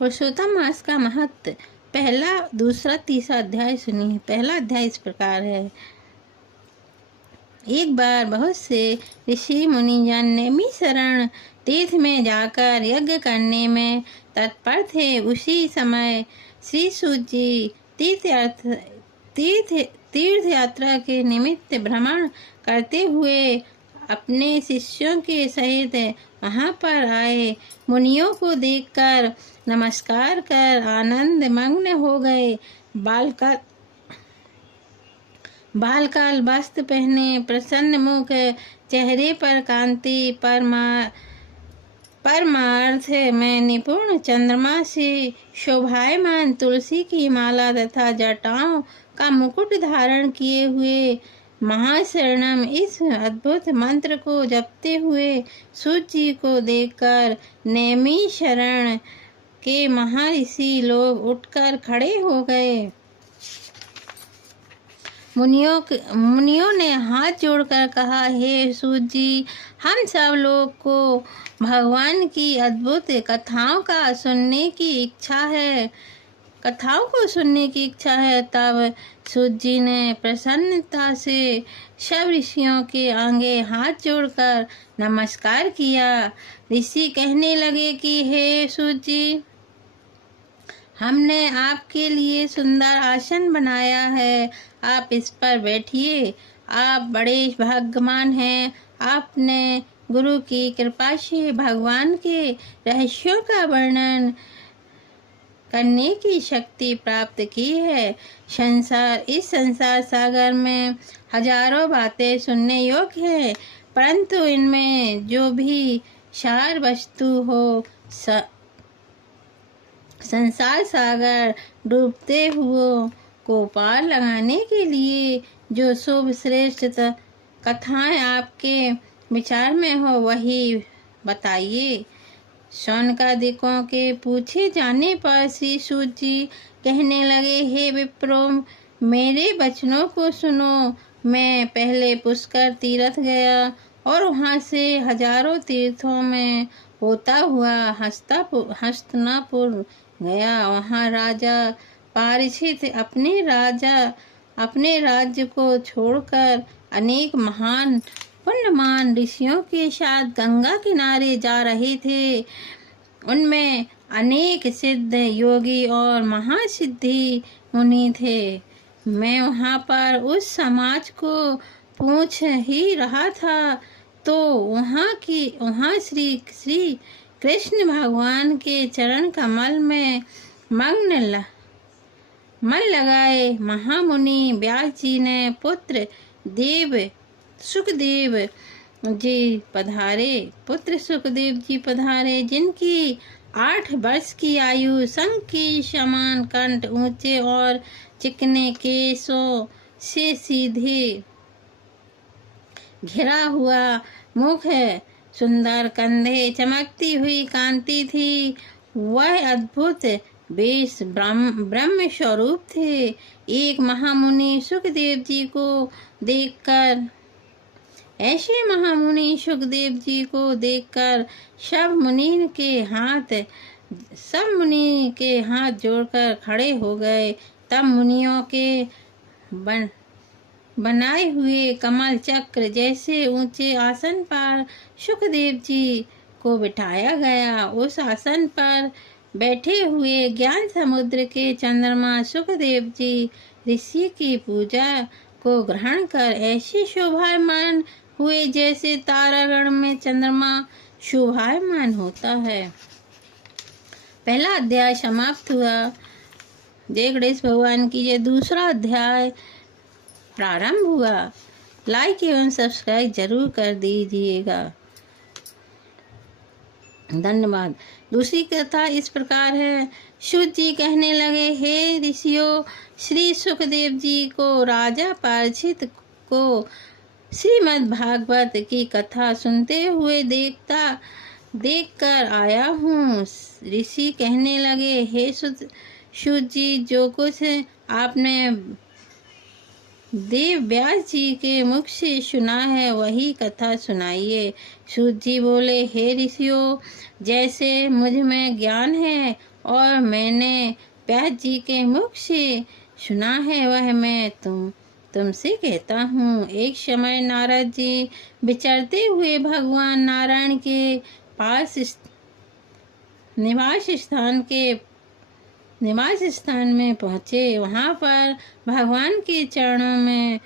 पुरुषोत्तम मास का महत्व। पहला, दूसरा, तीसरा अध्याय सुनिए। पहला अध्याय इस प्रकार है। एक बार बहुत से ऋषि मुनिजन नैमिषारण्य तीर्थ में जाकर यज्ञ करने में तत्पर थे। उसी समय श्री सूत जी तीर्थ यात्रा के निमित्त भ्रमण करते हुए अपने शिष्यों के सहित वहां पर आए। मुनियों को देखकर नमस्कार कर आनंद मग्न हो गए। बालकाल वस्त्र पहने, प्रसन्न मुख, चेहरे पर कांति, परमार्थ में निपुण, चंद्रमा से शोभायमान तुलसी की माला तथा जटाओं का मुकुट धारण किए हुए महाशरणम इस अद्भुत मंत्र को जपते हुए सूत जी को देखकर नैमिषारण्य के महर्षि लोग उठकर खड़े हो गए। मुनियों ने हाथ जोड़कर कहा, हे सूत जी, हम सब लोग को भगवान की अद्भुत कथाओं को सुनने की इच्छा है। तब सूत जी ने प्रसन्नता से सब ऋषियों के आगे हाथ जोड़कर नमस्कार किया। ऋषि कहने लगे कि हे सूत जी, हमने आपके लिए सुंदर आसन बनाया है, आप इस पर बैठिए। आप बड़े भाग्यवान हैं। आपने गुरु की कृपा से भगवान के रहस्यों का वर्णन करने की शक्ति प्राप्त की है। इस संसार सागर में हजारों बातें सुनने योग्य है, परंतु इनमें जो भी सार वस्तु हो, संसार सागर डूबते हुओं को पार लगाने के लिए जो शुभ श्रेष्ठ कथाएं आपके विचार में हो, वही बताइए। शौनकादिकों के पूछे जाने पर श्री सूत जी कहने लगे, हे विप्रो, मेरे वचनों को सुनो। मैं पहले पुष्कर तीर्थ गया और वहां से हजारों तीर्थों में होता हुआ हस्तिनापुर गया। वहां राजा परीक्षित अपने राज्य को छोड़कर अनेक महान पुण्यमान ऋषियों के साथ गंगा किनारे जा रहे थे। उनमें अनेक सिद्ध योगी और महासिद्धि मुनि थे। मैं वहां पर उस समाज को पूछ ही रहा था, तो वहां श्री कृष्ण भगवान के चरण कमल में मन लगाए महामुनि व्यास जी ने पुत्र सुखदेव जी पधारे, जिनकी 8 वर्ष की आयु, शंख की समान कंठ, ऊंचे और चिकने केशों से सीधे घिरा हुआ मुख, सुंदर कंधे, चमकती हुई कांति थी। वह अद्भुत वेश ब्रह्म स्वरूप थे। एक महामुनि सुखदेव जी को देखकर सब मुनि के हाथ जोड़कर खड़े हो गए। तब मुनियों के बनाए हुए कमल चक्र जैसे ऊंचे आसन पर सुखदेव जी को बिठाया गया। उस आसन पर बैठे हुए ज्ञान समुद्र के चंद्रमा सुखदेव जी ऋषि की पूजा को ग्रहण कर ऐसे शोभायमान हुए जैसे तारागण में चंद्रमा शोभायमान होता है। पहला अध्याय समाप्त हुआ। जय गणेश भगवान की जय। दूसरा अध्याय प्रारंभ हुआ। लाइक एवं सब्सक्राइब जरूर कर दीजिएगा। धन्यवाद। दूसरी कथा इस प्रकार है। सूत जी कहने लगे, हे ऋषियों, श्री सुखदेव जी को राजा परीक्षित को श्रीमद् भागवत की कथा सुनते हुए देखकर आया हूँ। ऋषि कहने लगे, हे सूत जी, जो कुछ आपने देव व्यास जी के मुख से सुना है वही कथा सुनाइए। सूत जी बोले, हे ऋषियों, जैसे मुझ में ज्ञान है और मैंने व्यास जी के मुख से सुना है वह मैं तुमसे कहता हूँ। एक समय नारद जी विचरते हुए भगवान नारायण के पास निवास स्थान में पहुँचे। वहाँ पर भगवान के चरणों में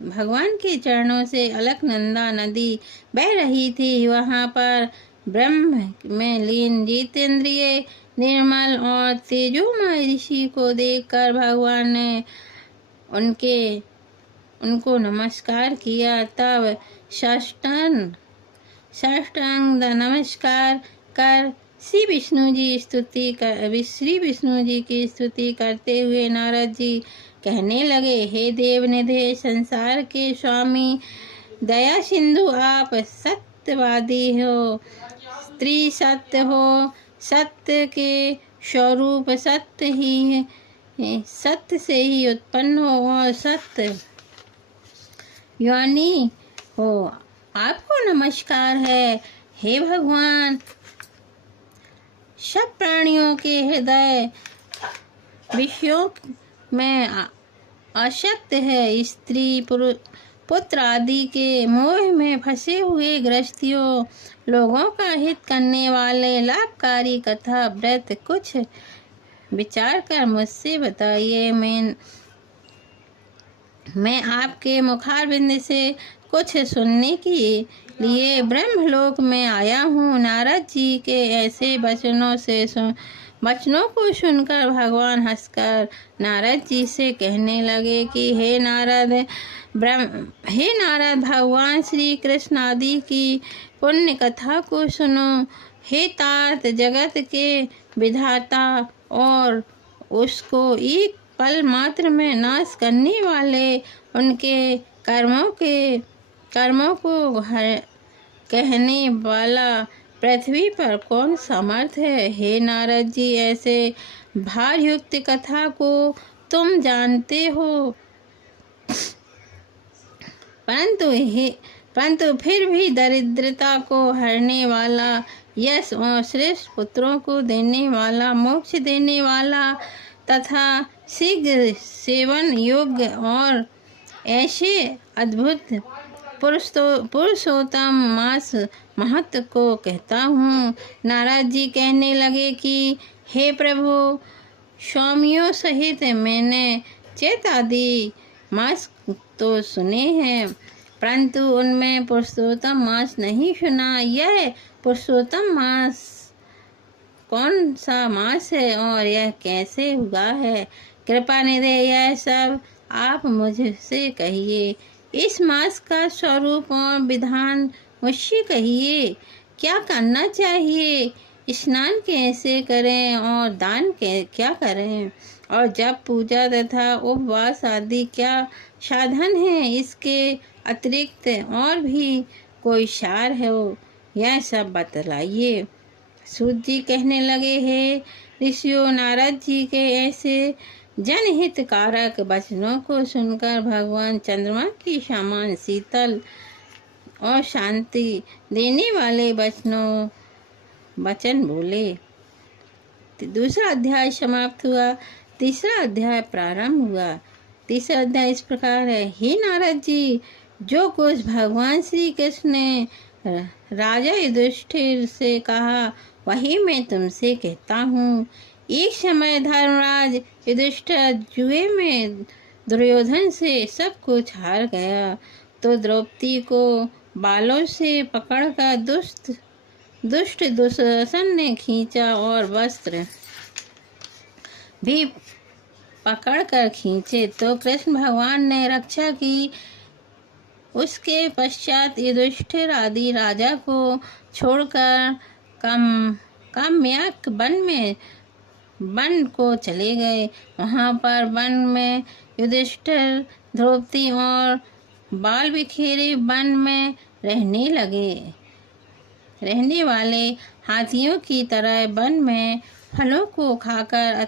भगवान के चरणों से अलकनंदा नदी बह रही थी। वहाँ पर ब्रह्म में लीन जितेंद्रिय निर्मल और तेजोमय ऋषि को देखकर भगवान ने उनको नमस्कार किया। तब साष्टांग नमस्कार कर श्री विष्णु जी की स्तुति करते हुए नारद जी कहने लगे, हे देवनिधि, संसार के स्वामी, दया सिंधु, आप सत्यवादी हो, त्रिसत्य हो, सत्य के स्वरूप सत्य से ही उत्पन्न हो और सत्य योनि हो। आपको नमस्कार है। हे भगवान, सब प्राणियों के हृदय विषयों में आसक्त है। स्त्री पुत्र आदि के मोह में फंसे हुए गृहस्थियों लोगों का हित करने वाले लाभकारी कथा व्रत कुछ विचार कर मुझसे बताइए। मैं आपके मुखारविंद से कुछ सुनने के लिए ब्रह्मलोक में आया हूँ। नारद जी के ऐसे वचनों को सुनकर भगवान हंसकर नारद जी से कहने लगे कि हे नारद, भगवान श्री कृष्ण आदि की पुण्य कथा को सुनो। हे तात, जगत के विधाता और उसको एक पल मात्र में नाश करने वाले उनके कर्मों को कहने वाला पृथ्वी पर कौन समर्थ है। हे नारद जी, ऐसे भारयुक्त कथा को तुम जानते हो, परंतु फिर भी दरिद्रता को हरने वाला, यश और श्रेष्ठ पुत्रों को देने वाला, मोक्ष देने वाला तथा शीघ्र सेवन योग्य और ऐसे अद्भुत पुरुषोत्तम मास महत्व को कहता हूँ। नारद जी कहने लगे कि हे प्रभु, स्वामियों सहित मैंने चैत आदि मास तो सुने हैं, परंतु उनमें पुरुषोत्तम मास नहीं सुना। यह पुरुषोत्तम मास कौन सा मास है और यह कैसे हुआ है? कृपा निधि, यह सब आप मुझसे कहिए। इस मास का स्वरूप और विधान मुझसे कहिए। क्या करना चाहिए? स्नान कैसे करें और दान क्या करें? और जब पूजा तथा उपवास आदि क्या साधन है? इसके अतिरिक्त और भी कोई सार हो, यह सब बतलाइए। सूत जी कहने लगे, हे ऋषियों, नारद जी के ऐसे जनहित कारक वचनों को सुनकर भगवान चंद्रमा की समान शीतल और शांति देने वाले वचन बोले। दूसरा अध्याय समाप्त हुआ। तीसरा अध्याय प्रारंभ हुआ। तीसरा अध्याय इस प्रकार है। हे नारद जी, जो कुछ भगवान श्री कृष्ण ने राजा युधिष्ठिर से कहा वही मैं तुमसे कहता हूँ। एक समय धर्मराज युधिष्ठिर जुए में दुर्योधन से सब कुछ हार गया, तो द्रौपदी को बालों से पकड़कर दुष्ट दुशासन ने खींचा और वस्त्र भी पकड़कर खींचे, तो कृष्ण भगवान ने रक्षा की। उसके पश्चात युधिष्ठिर आदि राजा को छोड़कर काम्याक वन को चले गए। वहाँ पर वन में युधिष्ठिर, द्रौपदी और बाल बिखेरे वन में रहने वाले हाथियों की तरह वन में फलों को खाकर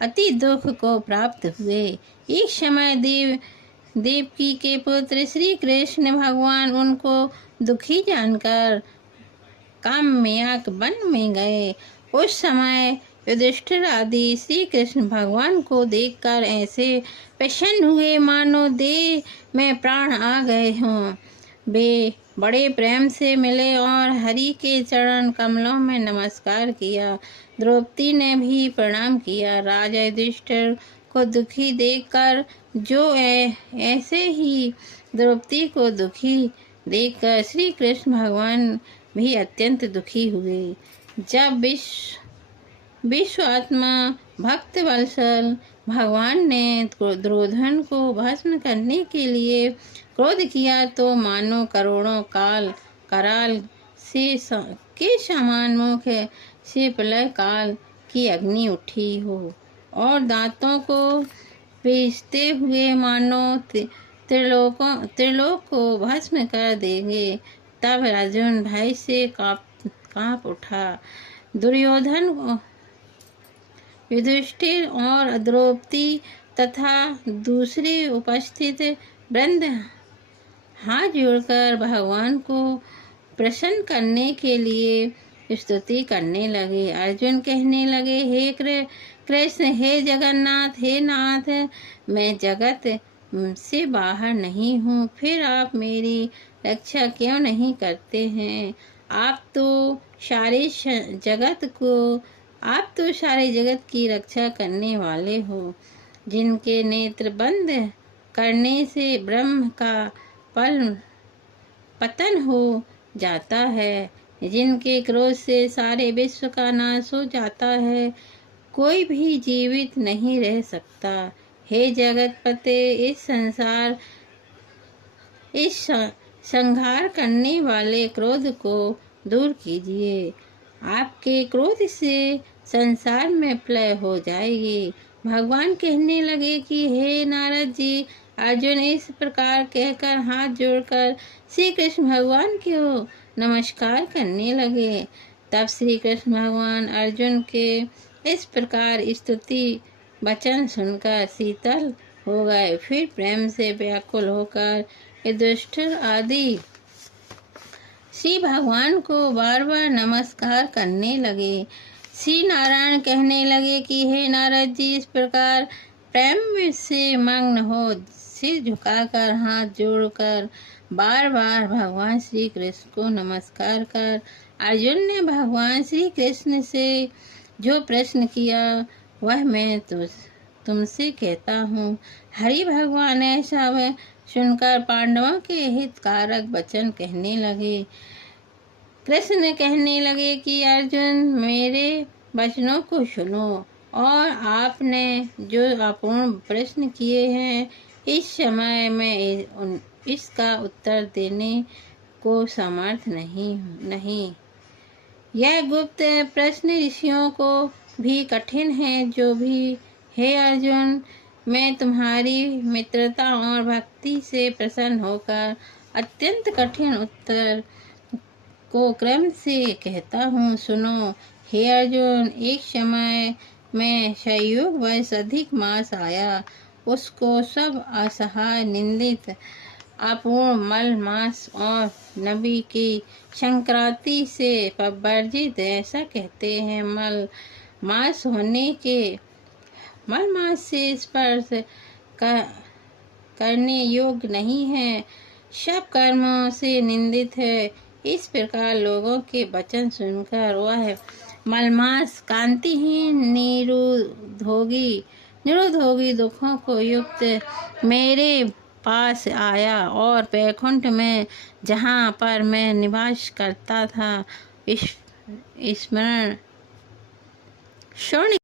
अति दुख को प्राप्त हुए। एक समय देवकी के पुत्र श्री कृष्ण भगवान उनको दुखी जानकर काम्याक वन में गए। उस समय युधिष्ठिर आदि श्री कृष्ण भगवान को देखकर ऐसे प्रसन्न हुए मानो देह में प्राण आ गए हों। वे बड़े प्रेम से मिले और हरि के चरण कमलों में नमस्कार किया। द्रौपदी ने भी प्रणाम किया। राजा युधिष्ठिर को दुखी देखकर जो ऐसे ही द्रौपदी को दुखी देखकर श्री कृष्ण भगवान भी अत्यंत दुखी हुए। जब विश्वात्मा भक्त वत्सल भगवान ने दुर्योधन को भस्म करने के लिए क्रोध किया तो मानो करोड़ों कराल के समान मुख से प्रलय काल की अग्नि उठी हो और दांतों को पीसते हुए मानो त्रिलोक को भस्म कर देंगे। तब अर्जुन भय से कांप उठा। दुर्योधन, युधिष्ठिर और द्रौपदी तथा दूसरे उपस्थित वृंद हाथ जोड़कर भगवान को प्रसन्न करने के लिए स्तुति करने लगे। अर्जुन कहने लगे, हे कृष्ण, हे जगन्नाथ, हे नाथ, मैं जगत से बाहर नहीं हूँ, फिर आप मेरी रक्षा क्यों नहीं करते हैं? आप तो सारे जगत की रक्षा करने वाले हो। जिनके नेत्र बंद करने से ब्रह्म का पतन हो जाता है, जिनके क्रोध से सारे विश्व का नाश हो जाता है, कोई भी जीवित नहीं रह सकता। हे जगतपते, इस संहार करने वाले क्रोध को दूर कीजिए। आपके क्रोध से संसार में प्रलय हो जाएगी। भगवान कहने लगे कि हे नारद जी, अर्जुन इस प्रकार कहकर हाथ जोड़कर श्री कृष्ण भगवान को नमस्कार करने लगे। तब श्री कृष्ण भगवान अर्जुन के इस प्रकार स्तुति वचन सुनकर शीतल हो गए। फिर प्रेम से व्याकुल होकर युधिष्ठिर आदि श्री भगवान को बार बार नमस्कार करने लगे। श्री नारायण कहने लगे कि हे नारद जी, इस प्रकार प्रेम से मग्न हो सिर झुकाकर हाथ जोड़कर बार बार भगवान श्री कृष्ण को नमस्कार कर अर्जुन ने भगवान श्री कृष्ण से जो प्रश्न किया वह मैं तुमसे कहता हूँ। हरि भगवान ऐसा वह सुनकर पांडवों के हितकारक वचन कहने लगे। कृष्ण कहने लगे कि अर्जुन, मेरे वचनों को सुनो और आपने जो अपूर्ण प्रश्न किए हैं, इस समय मैं इसका उत्तर देने को समर्थ नहीं। यह गुप्त प्रश्न ऋषियों को भी कठिन है। जो भी हे अर्जुन, मैं तुम्हारी मित्रता और भक्ति से प्रसन्न होकर अत्यंत कठिन उत्तर को क्रम से कहता हूँ, सुनो। हे अर्जुन, एक समय में संयोग वश अधिक मास आया, उसको सब असहाय, निंदित, अपूर्ण मल मास और नबी की संक्रांति से वर्जित ऐसा कहते हैं। मल मास से स्पर्श करने योग्य नहीं है, सब कर्मों से निंदित है। इस प्रकार लोगों के वचन सुनकर वह मलमास कांतिहीन निरुद्ध होगी दुखों को युक्त मेरे पास आया और वैकुंठ में, जहाँ पर मैं निवास करता था, स्मरण